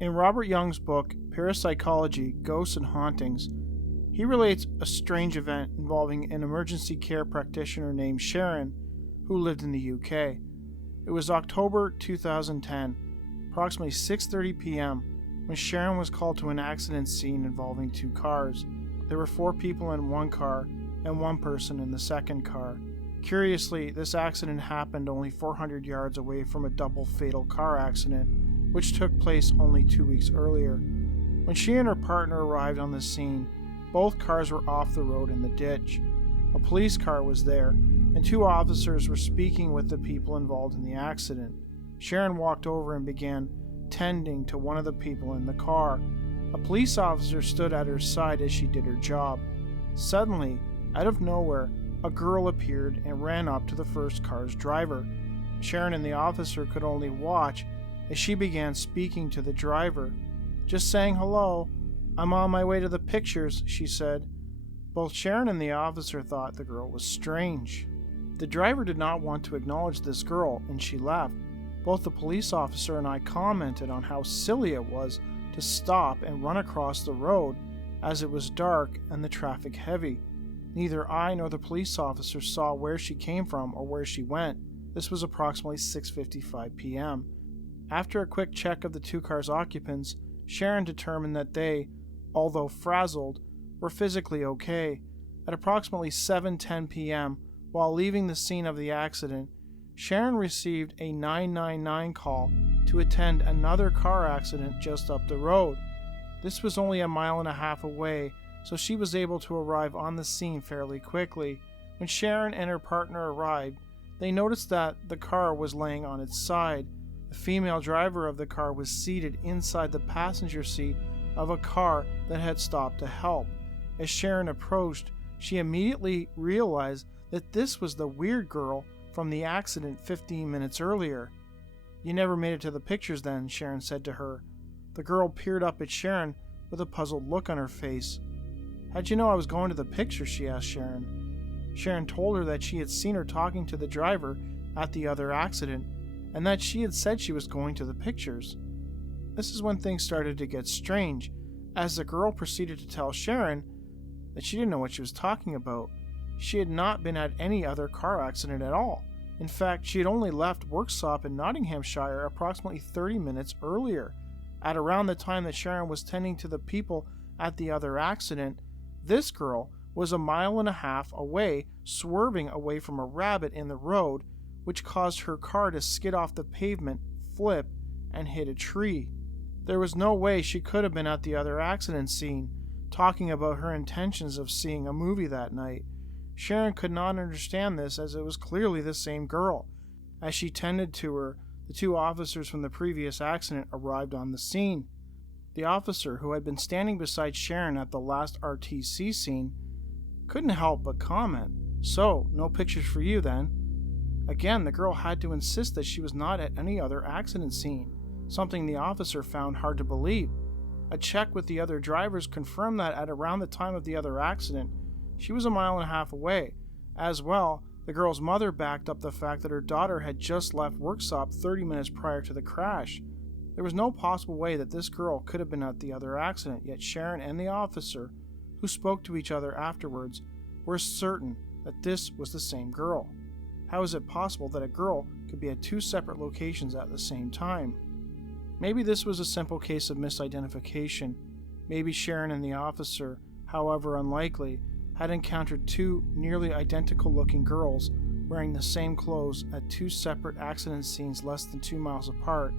In Robert Young's book, Parapsychology, Ghosts and Hauntings, he relates a strange event involving an emergency care practitioner named Sharon who lived in the UK. It was October 2010, approximately 6:30 p.m., when Sharon was called to an accident scene involving two cars. There were 4 people in one car and 1 person in the second car. Curiously, this accident happened only 400 yards away from a double fatal car accident, which took place only 2 weeks earlier. When she and her partner arrived on the scene, both cars were off the road in the ditch. A police car was there, and 2 officers were speaking with the people involved in the accident. Sharon walked over and began tending to one of the people in the car. A police officer stood at her side as she did her job. Suddenly, out of nowhere, a girl appeared and ran up to the first car's driver. Sharon and the officer could only watch as she began speaking to the driver. "Just saying hello. I'm on my way to the pictures," she said. Both Sharon and the officer thought the girl was strange. The driver did not want to acknowledge this girl, and she left. Both the police officer and I commented on how silly it was to stop and run across the road, as it was dark and the traffic heavy. Neither I nor the police officer saw where she came from or where she went. This was approximately 6:55 p.m. After a quick check of the 2 cars' occupants, Sharon determined that they, although frazzled, were physically okay. At approximately 7:10 p.m., while leaving the scene of the accident, Sharon received a 999 call to attend another car accident just up the road. This was only 1.5 miles away, so she was able to arrive on the scene fairly quickly. When Sharon and her partner arrived, they noticed that the car was laying on its side. The female driver of the car was seated inside the passenger seat of a car that had stopped to help. As Sharon approached, she immediately realized that this was the weird girl from the accident 15 minutes earlier. "You never made it to the pictures then," Sharon said to her. The girl peered up at Sharon with a puzzled look on her face. "How'd you know I was going to the pictures?" she asked Sharon. Sharon told her that she had seen her talking to the driver at the other accident, and that she had said she was going to the pictures. This is when things started to get strange, as the girl proceeded to tell Sharon that she didn't know what she was talking about. She had not been at any other car accident at all. In fact, she had only left Worksop in Nottinghamshire approximately 30 minutes earlier. At around the time that Sharon was tending to the people at the other accident, this girl was 1.5 miles away, swerving away from a rabbit in the road, which caused her car to skid off the pavement, flip, and hit a tree. There was no way she could have been at the other accident scene, talking about her intentions of seeing a movie that night. Sharon could not understand this, as it was clearly the same girl. As she tended to her, the 2 officers from the previous accident arrived on the scene. The officer, who had been standing beside Sharon at the last RTC scene, couldn't help but comment, "So, no pictures for you then?" Again, the girl had to insist that she was not at any other accident scene, something the officer found hard to believe. A check with the other drivers confirmed that at around the time of the other accident, she was 1.5 miles away. As well, the girl's mother backed up the fact that her daughter had just left Worksop 30 minutes prior to the crash. There was no possible way that this girl could have been at the other accident, yet Sharon and the officer, who spoke to each other afterwards, were certain that this was the same girl. How is it possible that a girl could be at 2 separate locations at the same time? Maybe this was a simple case of misidentification. Maybe Sharon and the officer, however unlikely, had encountered 2 nearly identical looking girls wearing the same clothes at 2 separate accident scenes less than 2 miles apart,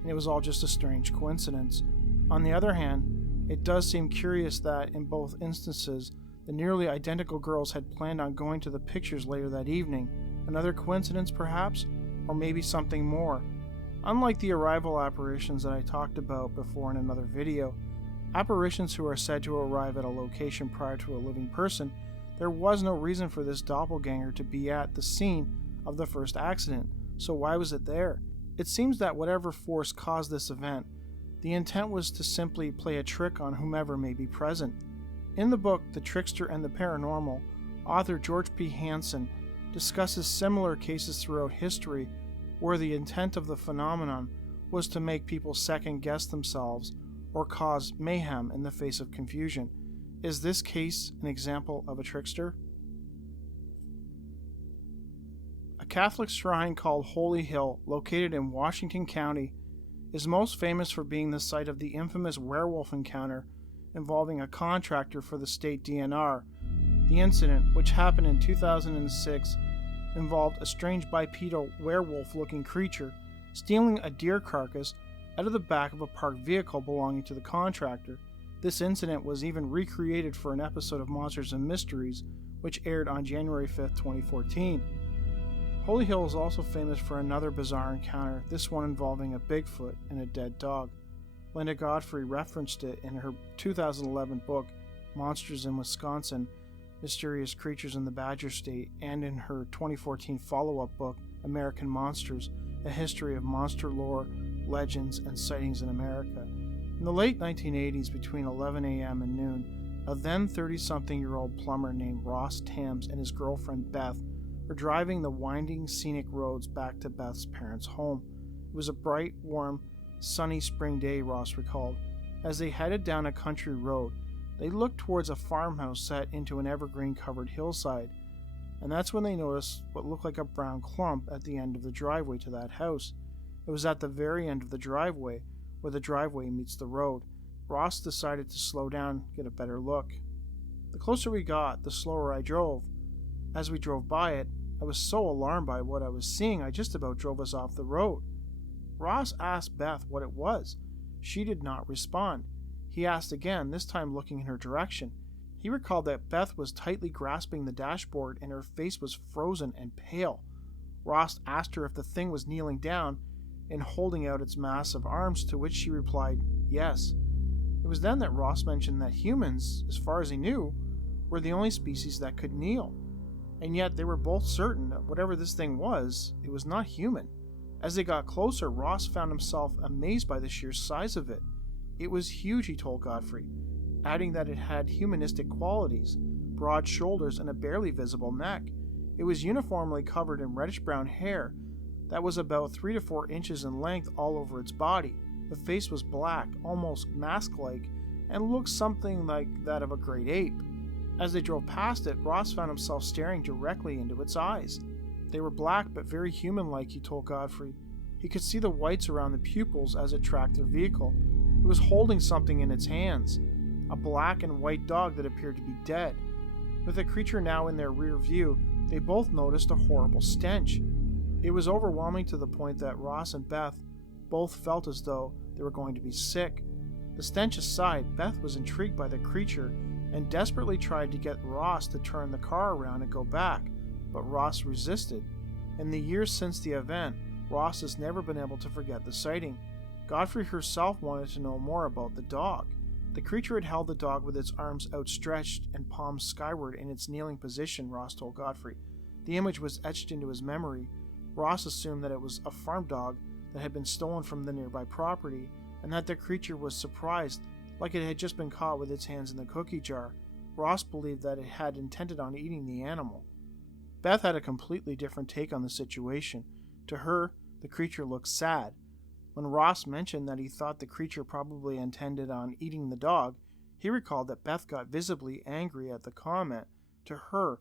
and it was all just a strange coincidence. On the other hand, it does seem curious that in both instances, the nearly identical girls had planned on going to the pictures later that evening. Another coincidence, perhaps? Or maybe something more. Unlike the arrival apparitions that I talked about before in another video, apparitions who are said to arrive at a location prior to a living person, there was no reason for this doppelganger to be at the scene of the first accident, so why was it there? It seems that whatever force caused this event, the intent was to simply play a trick on whomever may be present. In the book, The Trickster and the Paranormal, author George P. Hansen discusses similar cases throughout history where the intent of the phenomenon was to make people second guess themselves or cause mayhem in the face of confusion. Is this case an example of a trickster? A Catholic shrine called Holy Hill, located in Washington County, is most famous for being the site of the infamous werewolf encounter involving a contractor for the state DNR. The incident, which happened in 2006, involved a strange bipedal werewolf-looking creature stealing a deer carcass out of the back of a parked vehicle belonging to the contractor. This incident was even recreated for an episode of Monsters and Mysteries, which aired on January 5, 2014. Holy Hill is also famous for another bizarre encounter, this one involving a Bigfoot and a dead dog. Linda Godfrey referenced it in her 2011 book, Monsters in Wisconsin, Mysterious Creatures in the Badger State, and in her 2014 follow-up book, American Monsters, A History of Monster Lore, Legends, and Sightings in America. In the late 1980s, between 11 a.m. and noon, a then 30-something-year-old plumber named Ross Tams and his girlfriend Beth were driving the winding scenic roads back to Beth's parents' home. It was a bright, warm, sunny spring day, Ross recalled. As they headed down a country road, they looked towards a farmhouse set into an evergreen-covered hillside, and that's when they noticed what looked like a brown clump at the end of the driveway to that house. It was at the very end of the driveway, where the driveway meets the road. Ross decided to slow down, get a better look. The closer we got, the slower I drove. As we drove by it, I was so alarmed by what I was seeing, I just about drove us off the road. Ross asked Beth what it was. She did not respond. He asked again, this time looking in her direction. He recalled that Beth was tightly grasping the dashboard and her face was frozen and pale. Ross asked her if the thing was kneeling down and holding out its massive arms, to which she replied, yes. It was then that Ross mentioned that humans, as far as he knew, were the only species that could kneel. And yet they were both certain that whatever this thing was, it was not human. As they got closer, Ross found himself amazed by the sheer size of it. It was huge, he told Godfrey, adding that it had humanistic qualities, broad shoulders and a barely visible neck. It was uniformly covered in reddish-brown hair that was about 3 to 4 inches in length all over its body. The face was black, almost mask-like, and looked something like that of a great ape. As they drove past it, Ross found himself staring directly into its eyes. They were black but very human-like, he told Godfrey. He could see the whites around the pupils as it tracked their vehicle. It was holding something in its hands, a black and white dog that appeared to be dead. With the creature now in their rear view, they both noticed a horrible stench. It was overwhelming to the point that Ross and Beth both felt as though they were going to be sick. The stench aside, Beth was intrigued by the creature and desperately tried to get Ross to turn the car around and go back, but Ross resisted. In the years since the event, Ross has never been able to forget the sighting. Godfrey herself wanted to know more about the dog. The creature had held the dog with its arms outstretched and palms skyward in its kneeling position, Ross told Godfrey. The image was etched into his memory. Ross assumed that it was a farm dog that had been stolen from the nearby property, and that the creature was surprised, like it had just been caught with its hands in the cookie jar. Ross believed that it had intended on eating the animal. Beth had a completely different take on the situation. To her, the creature looked sad. When Ross mentioned that he thought the creature probably intended on eating the dog, he recalled that Beth got visibly angry at the comment. To her,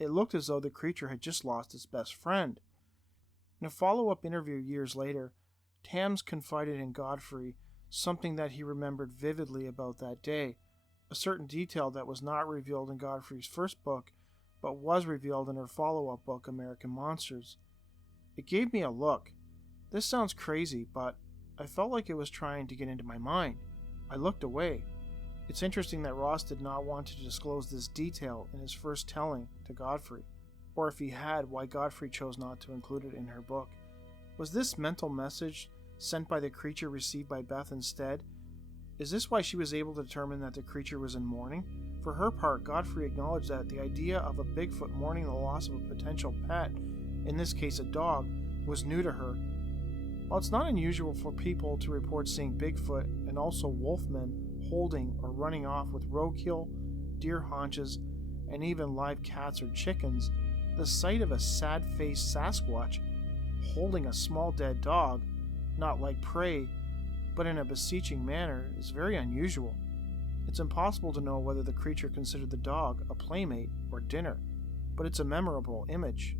it looked as though the creature had just lost its best friend. In a follow-up interview years later, Tams confided in Godfrey something that he remembered vividly about that day, a certain detail that was not revealed in Godfrey's first book, but was revealed in her follow-up book, American Monsters. It gave me a look. This sounds crazy, but I felt like it was trying to get into my mind. I looked away. It's interesting that Ross did not want to disclose this detail in his first telling to Godfrey, or if he had, why Godfrey chose not to include it in her book. Was this mental message sent by the creature received by Beth instead? Is this why she was able to determine that the creature was in mourning? For her part, Godfrey acknowledged that the idea of a Bigfoot mourning the loss of a potential pet, in this case a dog, was new to her. While it's not unusual for people to report seeing Bigfoot and also wolfmen holding or running off with roadkill, deer haunches, and even live cats or chickens, the sight of a sad-faced Sasquatch holding a small dead dog not like prey, but in a beseeching manner, is very unusual. It's impossible to know whether the creature considered the dog a playmate or dinner, but it's a memorable image